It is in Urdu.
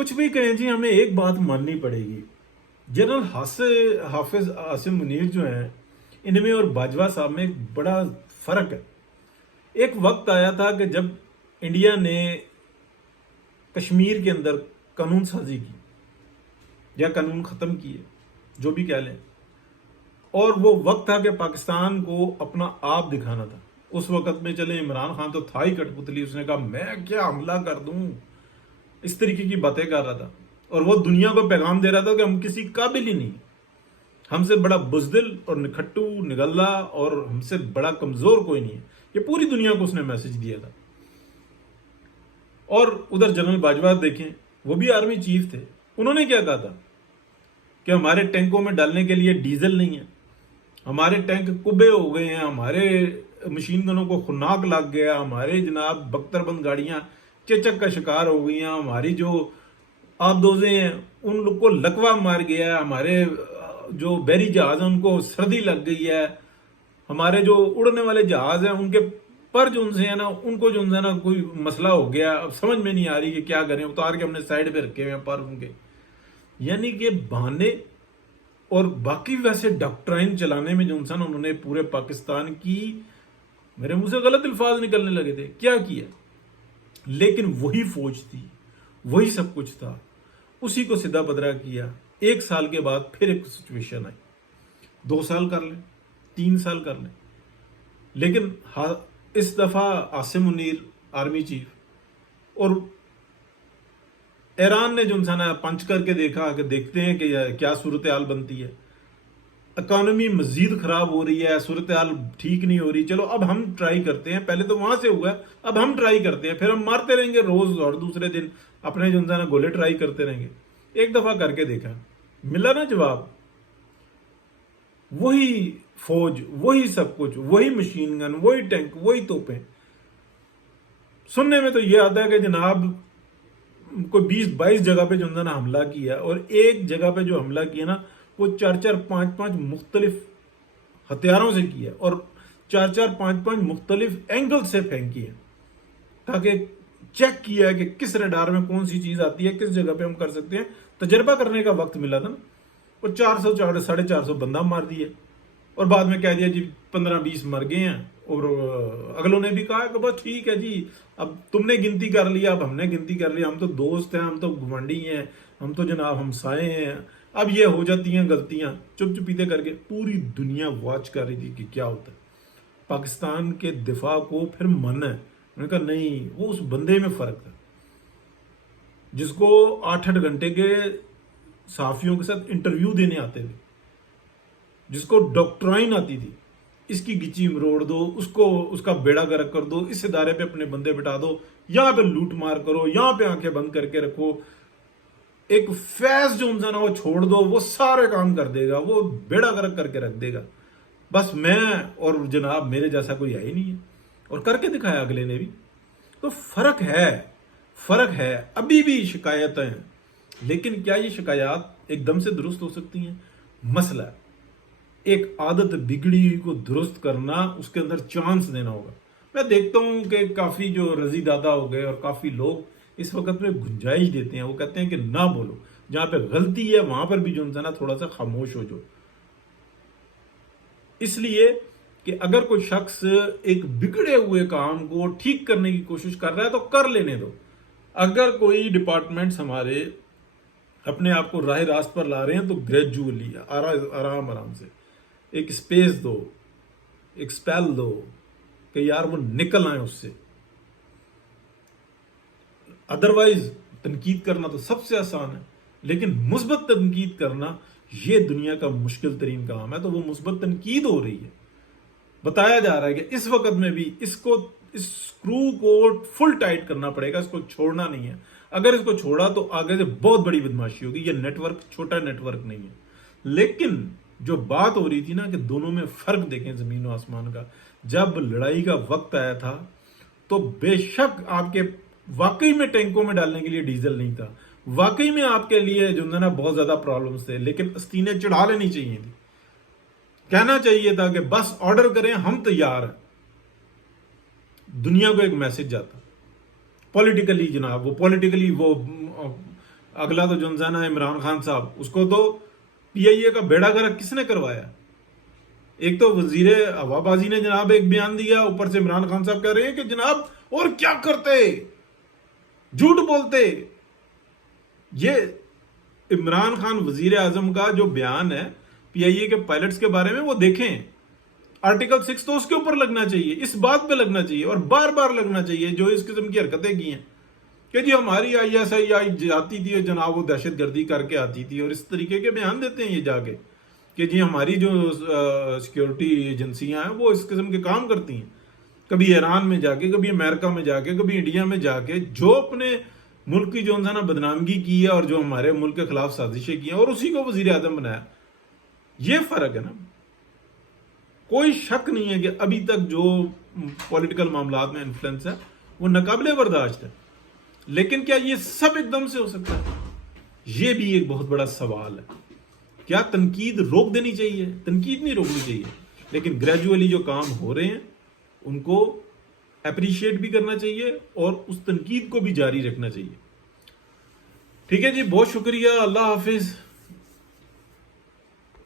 کچھ بھی کہیں جی، ہمیں ایک بات ماننی پڑے گی. جنرل حافظ عاصم منیر جو ہیں، ان میں اور باجوہ صاحب میں ایک بڑا فرق ہے. ایک وقت آیا تھا کہ جب انڈیا نے کشمیر کے اندر قانون سازی کی یا قانون ختم کیے، جو بھی کہہ لیں، اور وہ وقت تھا کہ پاکستان کو اپنا آپ دکھانا تھا. اس وقت میں چلے عمران خان تو تھا ہی کٹ پتلی، اس نے کہا میں کیا حملہ کر دوں، اس طریقے کی باتیں کر رہا تھا. اور وہ دنیا کو پیغام دے رہا تھا کہ ہم کسی قابل ہی نہیں، ہم سے بڑا بزدل اور نکھٹو نگلا اور ہم سے بڑا کمزور کوئی نہیں ہے. یہ پوری دنیا کو اس نے میسج دیا تھا. اور ادھر جنرل باجوہ دیکھیں، وہ بھی آرمی چیف تھے. انہوں نے کیا کہا تھا کہ ہمارے ٹینکوں میں ڈالنے کے لیے ڈیزل نہیں ہے، ہمارے ٹینک کبے ہو گئے ہیں، ہمارے مشین گنوں کو خناک لگ گیا، ہمارے جناب بختر بند گاڑیاں چچک کا شکار ہو گئی ہیں، ہماری جو آبدوزیں ہیں ان لوگ کو لکوا مار گیا ہے، ہمارے جو بحری جہاز ہیں ان کو سردی لگ گئی ہے، ہمارے جو اڑنے والے جہاز ہیں ان کے پر جو ان سے ہے نا، ان کو جو ہے نا کوئی مسئلہ ہو گیا. اب سمجھ میں نہیں آ رہی کہ کیا کریں، اتار کے ہم نے سائڈ پہ رکھے ہوئے ہیں پر ان کے. یعنی کہ بہانے اور باقی ویسے ڈاکٹرائن چلانے میں جو انسان انہوں نے پورے پاکستان کی، میرے منہ سے غلط الفاظ نکلنے لگے تھے، کیا کیا. لیکن وہی فوج تھی، وہی سب کچھ تھا، اسی کو سیدھا بدرا کیا. 1 سال کے بعد پھر ایک سچویشن آئی. 2 سال کر لیں، 3 سال کر لیں، لیکن اس دفعہ عاصم منیر آرمی چیف اور ایران نے جو انسان پنچ کر کے دیکھا کہ دیکھتے ہیں کہ کیا صورتحال بنتی ہے. اکانومی مزید خراب ہو رہی ہے، صورتحال ٹھیک نہیں ہو رہی، چلو اب ہم ٹرائی کرتے ہیں. پہلے تو وہاں سے ہوا، اب ہم ٹرائی کرتے ہیں، پھر ہم مارتے رہیں گے روز اور دوسرے دن اپنے جو انسان گولے ٹرائی کرتے رہیں گے. ایک دفعہ کر کے دیکھا، ملا نا جواب. وہی فوج، وہی سب کچھ، وہی مشین گن، وہی ٹینک، وہی توپیں. سننے میں تو یہ آتا ہے کہ جناب کوئی 20-22 جگہ پہ جو نا حملہ کیا، اور ایک جگہ پہ جو حملہ کیا نا وہ 4-4-5-5 مختلف ہتھیاروں سے کیا، اور 4-4-5-5 مختلف اینگل سے پھینکی ہے، تاکہ چیک کیا ہے کہ کس ریڈار میں کون سی چیز آتی ہے، کس جگہ پہ ہم کر سکتے ہیں. تجربہ کرنے کا وقت ملا تھا نا. اور 400-450 بندہ مار دیے، اور بعد میں کہہ دیا جی 15-20 مر گئے ہیں. اور اگلوں نے بھی کہا کہ بس ٹھیک ہے جی، اب تم نے گنتی کر لیا، اب ہم نے گنتی کر لیا، ہم تو دوست ہیں، ہم تو گھمنڈی ہیں، ہم تو جناب ہمسائے ہیں. اب یہ ہو جاتی ہیں غلطیاں چپ چپیتے کر کے. پوری دنیا واچ کر رہی تھی کہ کیا ہوتا ہے. پاکستان کے دفاع کو پھر مانا ہے. انہوں نے کہا نہیں، وہ اس بندے میں فرق تھا جس کو 8-8 گھنٹے کے صحافیوں کے ساتھ انٹرویو دینے آتے تھے، جس کو ڈاکٹرائن آتی تھی. اس کی گچی مروڑ دو، اس کا بیڑا گرک کر دو، اس ادارے پہ اپنے بندے بٹھا دو، یہاں پہ لوٹ مار کرو، یہاں پہ آنکھیں بند کر کے رکھو. ایک فیض جو انسان وہ چھوڑ دو، وہ سارے کام کر دے گا، وہ بیڑا گرک کر کے رکھ دے گا. بس میں اور جناب میرے جیسا کوئی ہے ہی نہیں ہے. اور کر کے دکھایا اگلے نے بھی. تو فرق ہے. ابھی بھی شکایتیں ہیں، لیکن کیا یہ شکایات ایک دم سے درست ہو سکتی ہیں؟ مسئلہ ہے. ایک عادت بگڑی ہوئی کو درست کرنا، اس کے اندر چانس دینا ہوگا. میں دیکھتا ہوں کہ کافی جو رضی دادا ہو گئے اور کافی لوگ اس وقت میں گنجائش دیتے ہیں. وہ کہتے ہیں کہ نہ بولو، جہاں پہ غلطی ہے وہاں پر بھی جو انسان تھوڑا سا خاموش ہو جاؤ. اس لیے کہ اگر کوئی شخص ایک بگڑے ہوئے کام کو ٹھیک کرنے کی کوشش کر رہا ہے تو کر لینے دو. اگر کوئی ڈپارٹمنٹس ہمارے اپنے آپ کو راہ راست پر لا رہے ہیں تو گریجولی آرام سے ایک سپیس دو، ایک سپیل دو کہ یار وہ نکل آئے اس سے. ادروائز تنقید کرنا تو سب سے آسان ہے، لیکن مثبت تنقید کرنا یہ دنیا کا مشکل ترین کام ہے. تو وہ مثبت تنقید ہو رہی ہے، بتایا جا رہا ہے کہ اس وقت میں بھی اس اسکرو کو فل ٹائٹ کرنا پڑے گا، اس کو چھوڑنا نہیں ہے. اگر اس کو چھوڑا تو آگے سے بہت بڑی بدماشی ہوگی. یہ نیٹ ورک چھوٹا نیٹ ورک نہیں ہے. لیکن جو بات ہو رہی تھی نا کہ دونوں میں فرق دیکھیں زمین و آسمان کا. جب لڑائی کا وقت آیا تھا تو بے شک آپ کے واقعی میں ٹینکوں میں ڈالنے کے لیے ڈیزل نہیں تھا، واقعی میں آپ کے لیے جو ہے نا بہت زیادہ پرابلمز تھے، لیکن استینیں چڑھا لینی چاہیے تھی. کہنا چاہیے تھا کہ بس آرڈر کریں، ہم تیار ہیں. دنیا کو ایک میسج جاتا پولیٹیکلی، جناب وہ پولیٹیکلی وہ اگلا تو جنزانا عمران خان صاحب، اس کو تو پی آئی اے کا بیڑا گرک کس نے کروایا؟ ایک تو وزیر ہوا بازی نے جناب ایک بیان دیا، اوپر سے عمران خان صاحب کہہ رہے ہیں کہ جناب اور کیا کرتے، جھوٹ بولتے۔ یہ عمران خان وزیر اعظم کا جو بیان ہے پی آئی اے کے پائلٹس کے بارے میں، وہ دیکھیں، آرٹیکل 6 تو اس کے اوپر لگنا چاہیے، اس بات پہ لگنا چاہیے، اور بار بار لگنا چاہیے جو اس قسم کی حرکتیں کی ہیں کہ جی ہماری آئی ایس آئی جاتی تھی اور جناب وہ دہشت گردی کر کے آتی تھی، اور اس طریقے کے بیان دیتے ہیں یہ جا کے کہ جی ہماری جو سیکیورٹی ایجنسیاں ہیں وہ اس قسم کے کام کرتی ہیں، کبھی ایران میں جا کے، کبھی امریکہ میں جا کے، کبھی انڈیا میں جا کے، جو اپنے ملک کی جو انسان بدنامگی کی ہے اور جو ہمارے ملک کے خلاف سازشیں کی ہیں، اور اسی کو وزیر اعظم بنایا۔ یہ فرق ہے نا۔ کوئی شک نہیں ہے کہ ابھی تک جو پولیٹیکل معاملات میں انفلوئنس ہے وہ ناقابل برداشت ہے، لیکن کیا یہ سب ایک دم سے ہو سکتا ہے؟ یہ بھی ایک بہت بڑا سوال ہے۔ کیا تنقید روک دینی چاہیے؟ تنقید نہیں روکنی چاہیے، لیکن گریجولی جو کام ہو رہے ہیں ان کو اپریشیٹ بھی کرنا چاہیے اور اس تنقید کو بھی جاری رکھنا چاہیے۔ ٹھیک ہے جی، بہت شکریہ، اللہ حافظ۔